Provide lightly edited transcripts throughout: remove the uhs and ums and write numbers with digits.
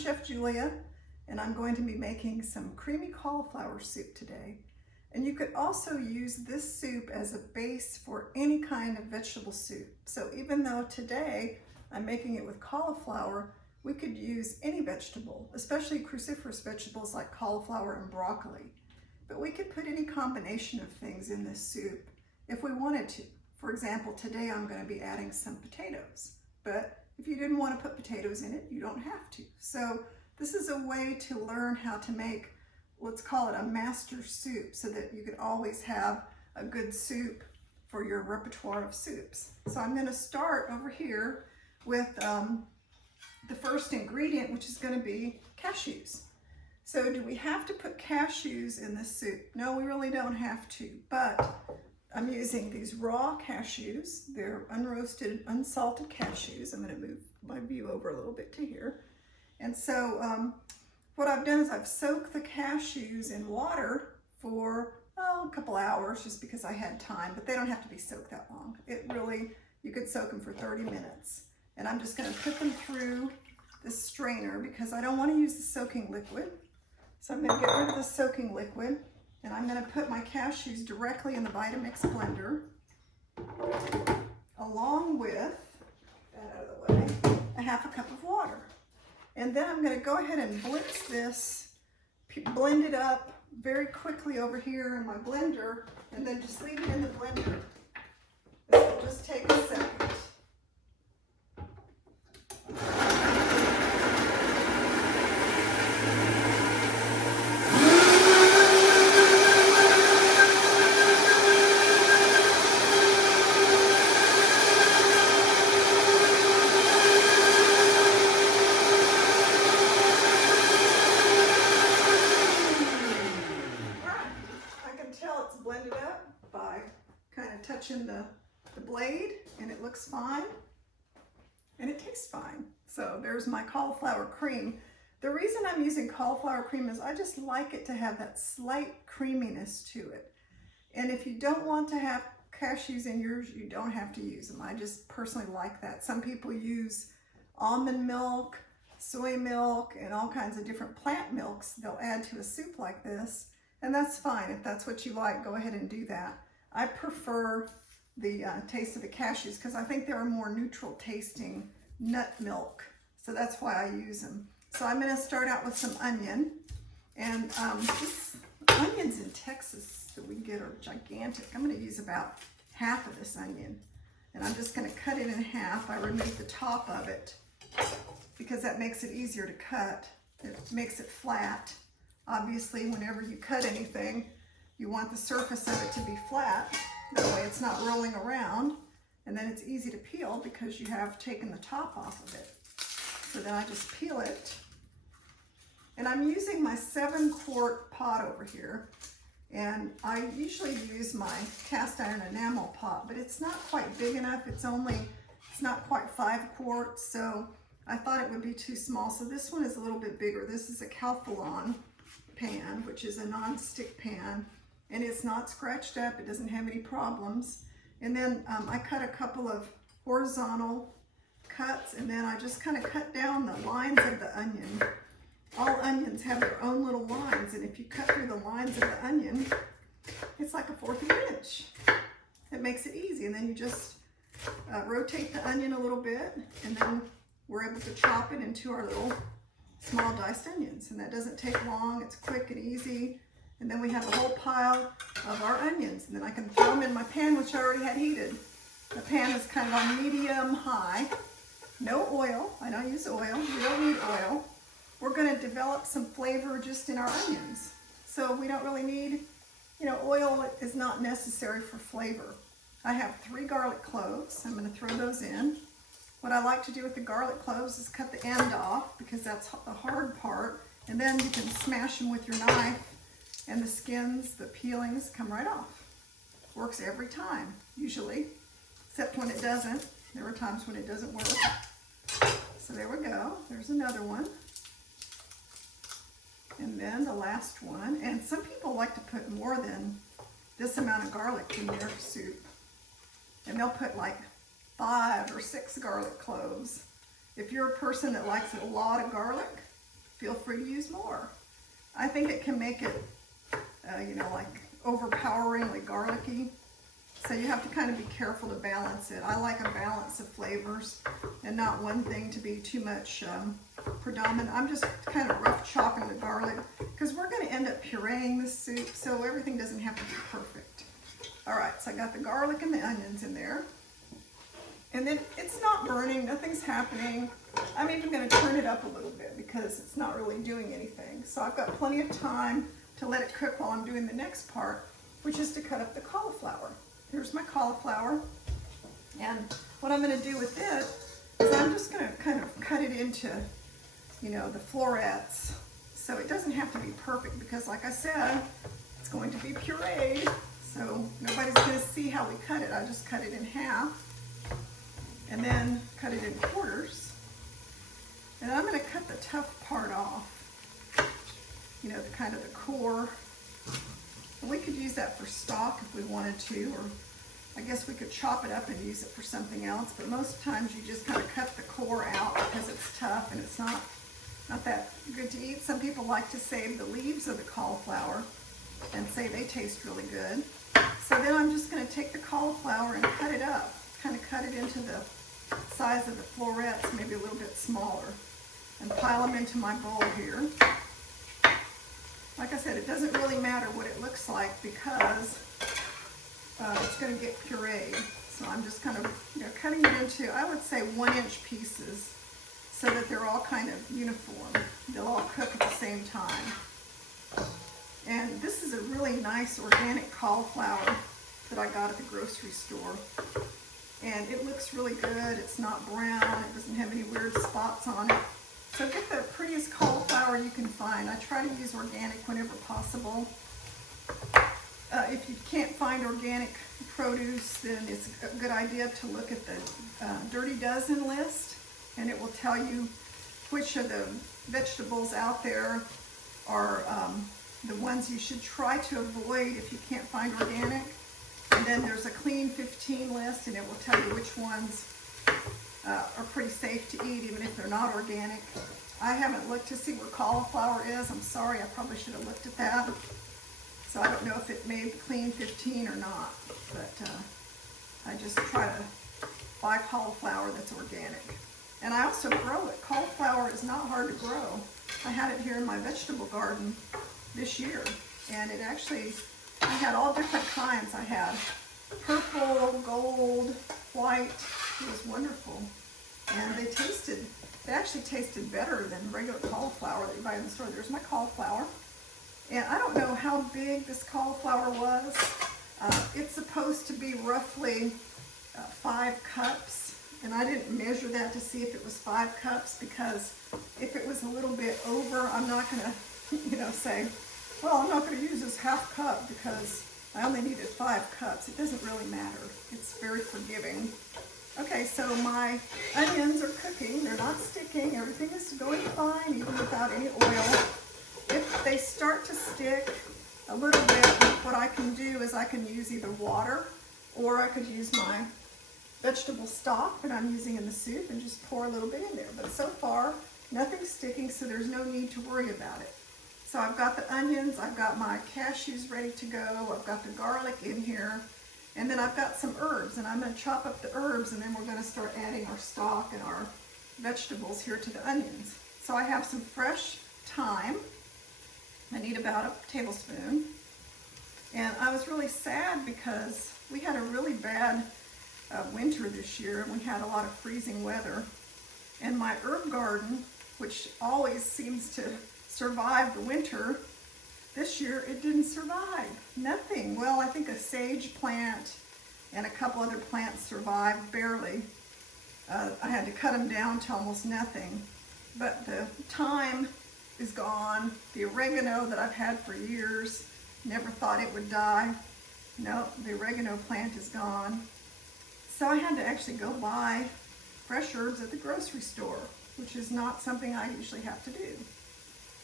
Chef Julia, and I'm going to be making some creamy cauliflower soup today. And you could also use this soup as a base for any kind of vegetable soup. So even though today I'm making it with cauliflower, we could use any vegetable, especially cruciferous vegetables like cauliflower and broccoli. But we could put any combination of things in this soup if we wanted to. For example, today I'm going to be adding some potatoes, but if you didn't want to put potatoes in it, you don't have to. So this is a way to learn how to make, let's call it a master soup, so that you can always have a good soup for your repertoire of soups. So I'm going to start over here with the first ingredient, which is going to be cashews. So do we have to put cashews in this soup? No, we really don't have to, but I'm using these raw cashews. They're unroasted, unsalted cashews. I'm going to move my view over a little bit to here. And so what I've done is I've soaked the cashews in water for a couple hours just because I had time, but they don't have to be soaked that long. You could soak them for 30 minutes. And I'm just going to put them through this strainer because I don't want to use the soaking liquid. So I'm going to get rid of the soaking liquid. And I'm going to put my cashews directly in the Vitamix blender, along with, that out of the way, a half a cup of water. And then I'm going to go ahead and blitz this, blend it up very quickly over here in my blender, and then just leave it in the blender. This will just take a second. Blended up by kind of touching the blade, and it looks fine and it tastes fine. So there's my cauliflower cream. The reason I'm using cauliflower cream is I just like it to have that slight creaminess to it. And if you don't want to have cashews in yours, you don't have to use them. I just personally like that. Some people use almond milk, soy milk, and all kinds of different plant milks they'll add to a soup like this. And that's fine. If that's what you like, go ahead and do that. I prefer the taste of the cashews because I think they're a more neutral tasting nut milk. So that's why I use them. So I'm going to start out with some onion. And onions in Texas that we get are gigantic. I'm going to use about half of this onion. And I'm just going to cut it in half. I remove the top of it because that makes it easier to cut. It makes it flat. Obviously, whenever you cut anything, you want the surface of it to be flat. That way it's not rolling around. And then it's easy to peel because you have taken the top off of it. So then I just peel it. And I'm using my 7-quart pot over here. And I usually use my cast iron enamel pot, but it's not quite big enough. It's not quite 5 quarts. So I thought it would be too small. So this one is a little bit bigger. This is a Calphalon pan, which is a non-stick pan, and it's not scratched up. It doesn't have any problems. And then I cut a couple of horizontal cuts, and then I just kind of cut down the lines of the onion. All onions have their own little lines, and if you cut through the lines of the onion, it's like a 1/4 of an inch. It makes it easy, and then you just rotate the onion a little bit, and then we're able to chop it into our little small diced onions, and that doesn't take long. It's quick and easy. And then we have a whole pile of our onions, and then I can throw them in my pan, which I already had heated. The pan is kind of on medium high. No oil. I don't use oil. We don't need oil. We're going to develop some flavor just in our onions. So we don't really need, oil is not necessary for flavor. I have 3 garlic cloves. I'm going to throw those in. What I like to do with the garlic cloves is cut the end off because that's the hard part. And then you can smash them with your knife and the skins, the peelings come right off. Works every time, usually, except when it doesn't. There are times when it doesn't work. So there we go. There's another one. And then the last one. And some people like to put more than this amount of garlic in their soup. And they'll put like 5 or 6 garlic cloves. If you're a person that likes a lot of garlic, feel free to use more. I think it can make it, you know, like overpoweringly garlicky. So you have to kind of be careful to balance it. I like a balance of flavors and not one thing to be too much predominant. I'm just kind of rough chopping the garlic because we're going to end up pureeing this soup, so everything doesn't have to be perfect. All right, so I got the garlic and the onions in there. And then it's not burning, nothing's happening. I'm even going to turn it up a little bit because it's not really doing anything. So I've got plenty of time to let it cook while I'm doing the next part, which is to cut up the cauliflower. Here's my cauliflower. And what I'm going to do with it is I'm just going to kind of cut it into, you know, the florets. So it doesn't have to be perfect because, like I said, it's going to be pureed. So nobody's going to see how we cut it. I just cut it in half and then cut it in quarters. And I'm going to cut the tough part off, you know, the kind of the core. And we could use that for stock if we wanted to, or I guess we could chop it up and use it for something else. But most times you just kind of cut the core out because it's tough and it's not that good to eat. Some people like to save the leaves of the cauliflower and say they taste really good. So then I'm just going to take the cauliflower and cut it up, kind of cut it into the size of the florets, maybe a little bit smaller, and pile them into my bowl here. Like I said, it doesn't really matter what it looks like because it's going to get pureed. So I'm just kind of, you know, cutting it into, I would say, 1-inch pieces so that they're all kind of uniform. They'll all cook at the same time. And this is a really nice organic cauliflower that I got at the grocery store. And it looks really good. It's not brown. It doesn't have any weird spots on it. So get the prettiest cauliflower you can find. I try to use organic whenever possible. If you can't find organic produce, then it's a good idea to look at the Dirty Dozen list, and it will tell you which of the vegetables out there are the ones you should try to avoid if you can't find organic. And then there's a Clean 15 list, and it will tell you which ones are pretty safe to eat, even if they're not organic. I haven't looked to see where cauliflower is. I'm sorry, I probably should have looked at that. So I don't know if it made Clean 15 or not, but I just try to buy cauliflower that's organic. And I also grow it. Cauliflower is not hard to grow. I had it here in my vegetable garden this year, and it actually, I had all different kinds. I had purple, gold, white. It was wonderful. And they actually tasted better than regular cauliflower that you buy in the store. There's my cauliflower. And I don't know how big this cauliflower was. It's supposed to be roughly 5 cups. And I didn't measure that to see if it was 5 cups, because if it was a little bit over, I'm not going to, you know, say, well, I'm not going to use this half cup because I only needed 5 cups. It doesn't really matter. It's very forgiving. Okay, so my onions are cooking. They're not sticking. Everything is going fine, even without any oil. If they start to stick a little bit, what I can do is I can use either water, or I could use my vegetable stock that I'm using in the soup and just pour a little bit in there. But so far, nothing's sticking, so there's no need to worry about it. So I've got the onions, I've got my cashews ready to go, I've got the garlic in here, and then I've got some herbs, and I'm going to chop up the herbs, and then we're going to start adding our stock and our vegetables here to the onions. So I have some fresh thyme. I need about a tablespoon. And I was really sad because we had a really bad winter this year, and we had a lot of freezing weather. And my herb garden, which always seems to survive the winter, this year it didn't survive. Nothing. Well, I think a sage plant and a couple other plants survived barely. I had to cut them down to almost nothing. But the thyme is gone. The oregano that I've had for years, never thought it would die. No, the oregano plant is gone. So I had to actually go buy fresh herbs at the grocery store, which is not something I usually have to do.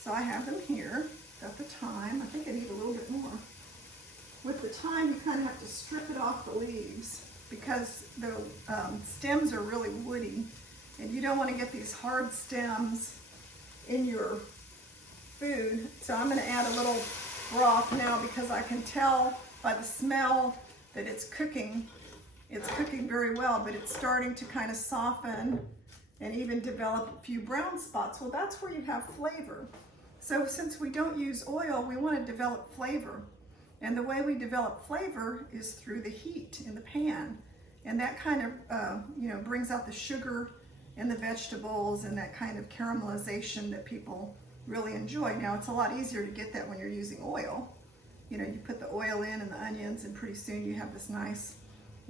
So I have them here. Got the thyme. I think I need a little bit more. With the thyme, you kind of have to strip it off the leaves because the stems are really woody, and you don't want to get these hard stems in your food. So I'm going to add a little broth now because I can tell by the smell that it's cooking. It's cooking very well, but it's starting to kind of soften and even develop a few brown spots. Well, that's where you have flavor. So since we don't use oil, we want to develop flavor. And the way we develop flavor is through the heat in the pan. And that kind of, brings out the sugar and the vegetables and that kind of caramelization that people really enjoy. Now, it's a lot easier to get that when you're using oil. You put the oil in and the onions, and pretty soon you have this nice,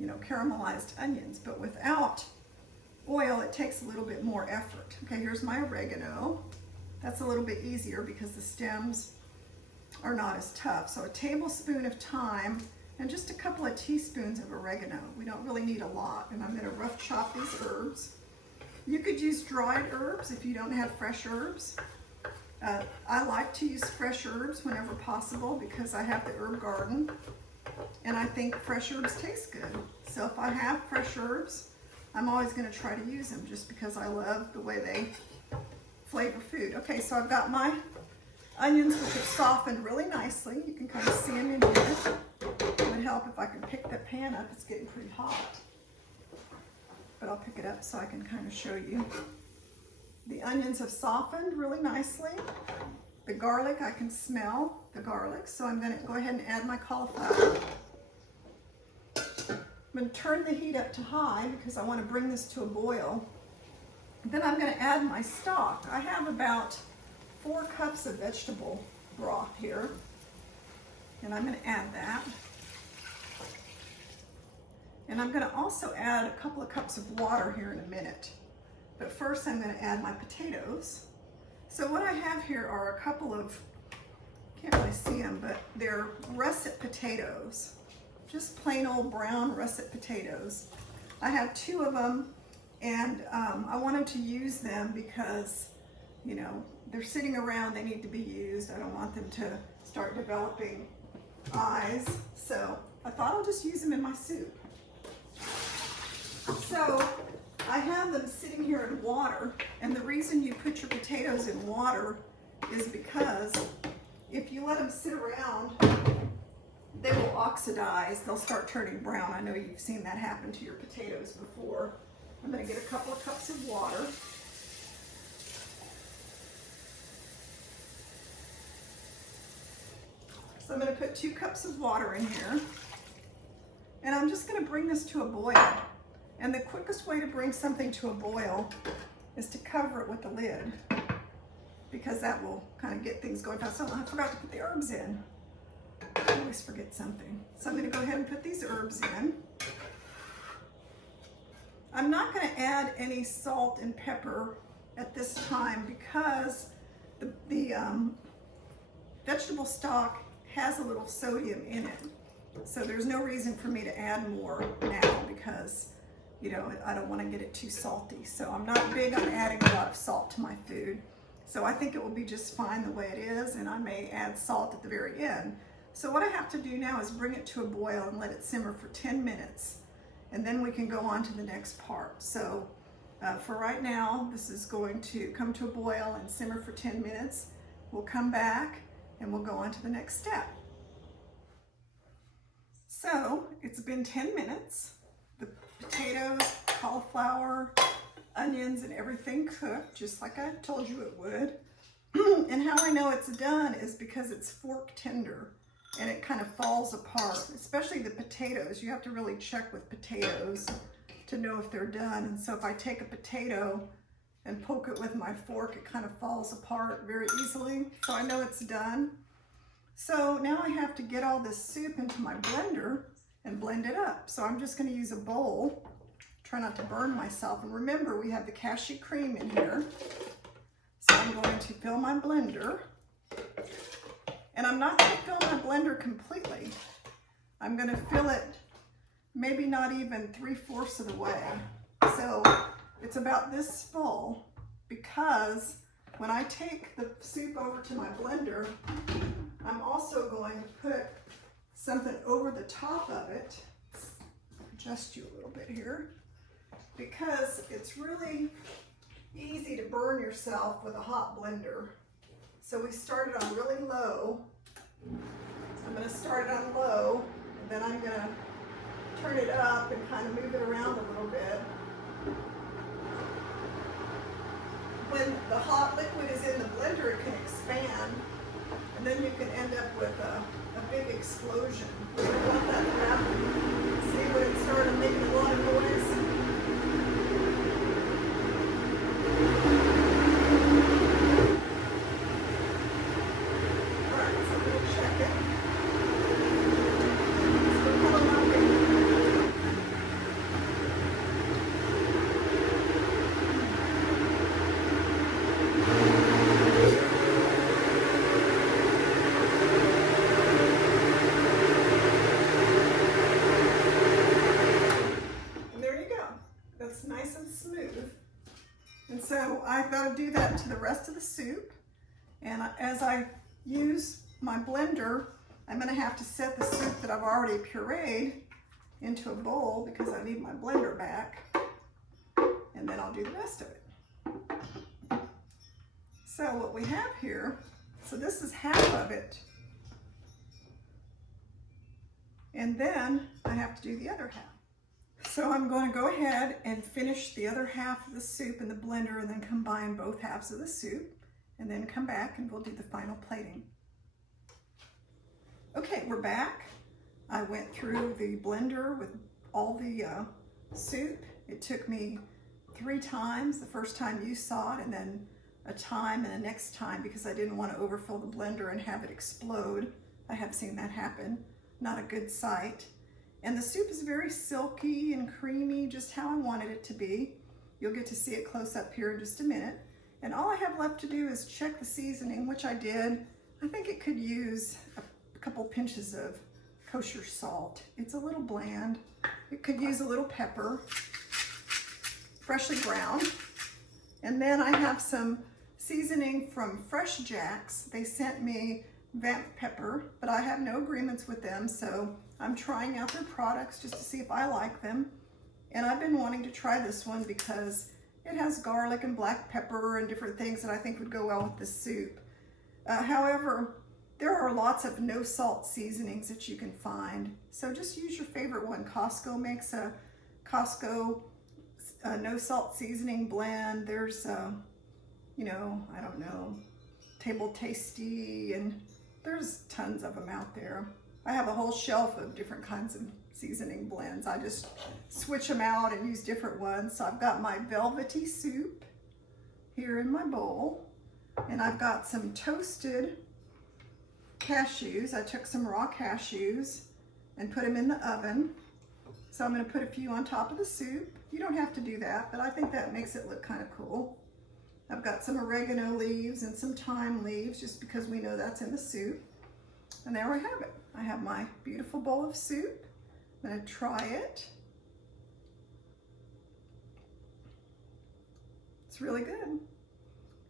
caramelized onions. But without oil, it takes a little bit more effort. Okay, here's my oregano. That's a little bit easier because the stems are not as tough. So a tablespoon of thyme and just a couple of teaspoons of oregano. We don't really need a lot. And I'm going to rough chop these herbs. You could use dried herbs if you don't have fresh herbs. I like to use fresh herbs whenever possible because I have the herb garden and I think fresh herbs taste good. So if I have fresh herbs, I'm always going to try to use them just because I love the way they flavor food. Okay, so I've got my onions, which have softened really nicely. You can kind of see them in here. It would help if I could pick the pan up. It's getting pretty hot. But I'll pick it up so I can kind of show you. The onions have softened really nicely. The garlic, I can smell the garlic, so I'm going to go ahead and add my cauliflower. I'm going to turn the heat up to high because I want to bring this to a boil. Then I'm going to add my stock. I have about 4 cups of vegetable broth here, and I'm going to add that. And I'm going to also add a couple of cups of water here in a minute. But first I'm going to add my potatoes. So what I have here are a couple of, can't really see them, but they're russet potatoes. Just plain old brown russet potatoes. I have 2 of them, and I wanted to use them because, they're sitting around, they need to be used. I don't want them to start developing eyes. So I thought I'll just use them in my soup. So I have them sitting here in water, and the reason you put your potatoes in water is because if you let them sit around, they will oxidize. They'll start turning brown. I know you've seen that happen to your potatoes before. I'm going to get a couple of cups of water. So I'm going to put 2 cups of water in here, and I'm just going to bring this to a boil. And the quickest way to bring something to a boil is to cover it with the lid, because that will kind of get things going fast. Oh, I forgot to put the herbs in. I always forget something. So I'm going to go ahead and put these herbs in. I'm not going to add any salt and pepper at this time because the vegetable stock has a little sodium in it. So there's no reason for me to add more now because, I don't want to get it too salty. So I'm not big on adding a lot of salt to my food. So I think it will be just fine the way it is, and I may add salt at the very end. So what I have to do now is bring it to a boil and let it simmer for 10 minutes. And then we can go on to the next part. So for right now, this is going to come to a boil and simmer for 10 minutes. We'll come back and we'll go on to the next step. So it's been 10 minutes. The potatoes, cauliflower, onions, and everything cooked, just like I told you it would. And how I know it's done is because it's fork tender and it kind of falls apart, especially the potatoes. You have to really check with potatoes to know if they're done. And so if I take a potato and poke it with my fork, it kind of falls apart very easily. So I know it's done. So now I have to get all this soup into my blender and blend it up. So I'm just going to use a bowl. Try not to burn myself. And remember, we have the cashew cream in here. So I'm going to fill my blender. And I'm not going to fill my blender completely. I'm going to fill it maybe not even 3/4 of the way. So it's about this full, because when I take the soup over to my blender, I'm also going to put something over the top of it. Adjust you a little bit here, because it's really easy to burn yourself with a hot blender. So we started on really low. I'm going to start it on low, and then I'm going to turn it up and kind of move it around a little bit. When the hot liquid is in the blender, it can expand, and then you can end up with a big explosion. We don't want that to happen. See when it started making a lot of noise? All right, so I'm going to check it. Still kind of lumpy. Nice and smooth. And so I've got to do that to the rest of the soup. And as I use my blender, I'm going to have to set the soup that I've already pureed into a bowl because I need my blender back. And then I'll do the rest of it. So what we have here, so this is half of it. And then I have to do the other half. So I'm going to go ahead and finish the other half of the soup in the blender and then combine both halves of the soup and then come back and we'll do the final plating. Okay, we're back. I went through the blender with all the soup. It took me 3 times. The first time you saw it, and then a time and the next time because I didn't want to overfill the blender and have it explode. I have seen that happen. Not a good sight. And the soup is very silky and creamy, just how I wanted it to be. You'll get to see it close up here in just a minute. And all I have left to do is check the seasoning, which I did. I think it could use a couple pinches of kosher salt. It's a little bland. It could use a little pepper, freshly ground. And then I have some seasoning from Fresh Jax. They sent me Vampepper, but I have no agreements with them, so I'm trying out their products just to see if I like them. And I've been wanting to try this one because it has garlic and black pepper and different things that I think would go well with this soup. However, there are lots of no salt seasonings that you can find. So just use your favorite one. Costco makes a no salt seasoning blend. There's, you know, I don't know, Table Tasty, and there's tons of them out there. I have a whole shelf of different kinds of seasoning blends. I just switch them out and use different ones. So I've got my velvety soup here in my bowl, and I've got some toasted cashews. I took some raw cashews and put them in the oven. So I'm going to put a few on top of the soup. You don't have to do that, but I think that makes it look kind of cool. I've got some oregano leaves and some thyme leaves just because we know that's in the soup. And there we have it. I have my beautiful bowl of soup. I'm going to try it. It's really good.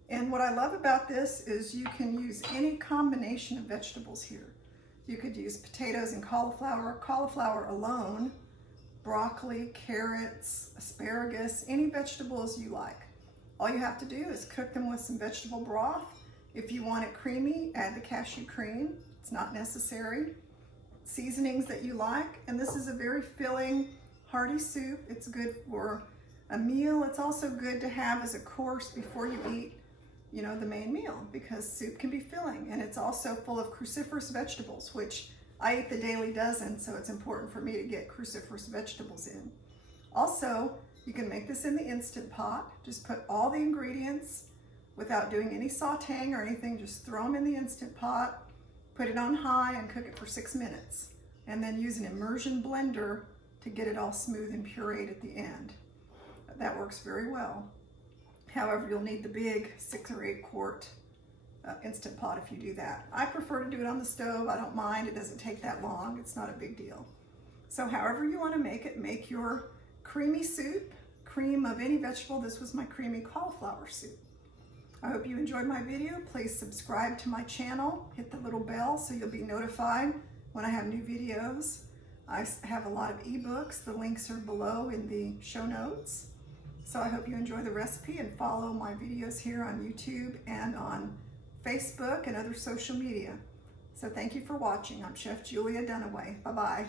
And what I love about this is you can use any combination of vegetables here. You could use potatoes and cauliflower alone, broccoli, carrots, asparagus, any vegetables you like. All you have to do is cook them with some vegetable broth. If you want it creamy, add the cashew cream. It's not necessary. Seasonings that you like, and this is a very filling, hearty soup. It's good for a meal. It's also good to have as a course before you eat, you know, the main meal, because soup can be filling, and it's also full of cruciferous vegetables, which I eat the daily dozen, so it's important for me to get cruciferous vegetables in. Also, you can make this in the Instant Pot. Just put all the ingredients without doing any sauteing or anything. Just throw them in the Instant Pot, put it on high, and cook it for 6 minutes. And then use an immersion blender to get it all smooth and pureed at the end. That works very well. However, you'll need the big 6 or 8 quart Instant Pot if you do that. I prefer to do it on the stove. I don't mind. It doesn't take that long. It's not a big deal. So however you want to make it, make your creamy soup, cream of any vegetable. This was my creamy cauliflower soup. I hope you enjoyed my video. Please subscribe to my channel. Hit the little bell so you'll be notified when I have new videos. I have a lot of ebooks. The links are below in the show notes. So I hope you enjoy the recipe and follow my videos here on YouTube and on Facebook, and other social media. So thank you for watching. I'm Chef Julia Dunaway. Bye-bye.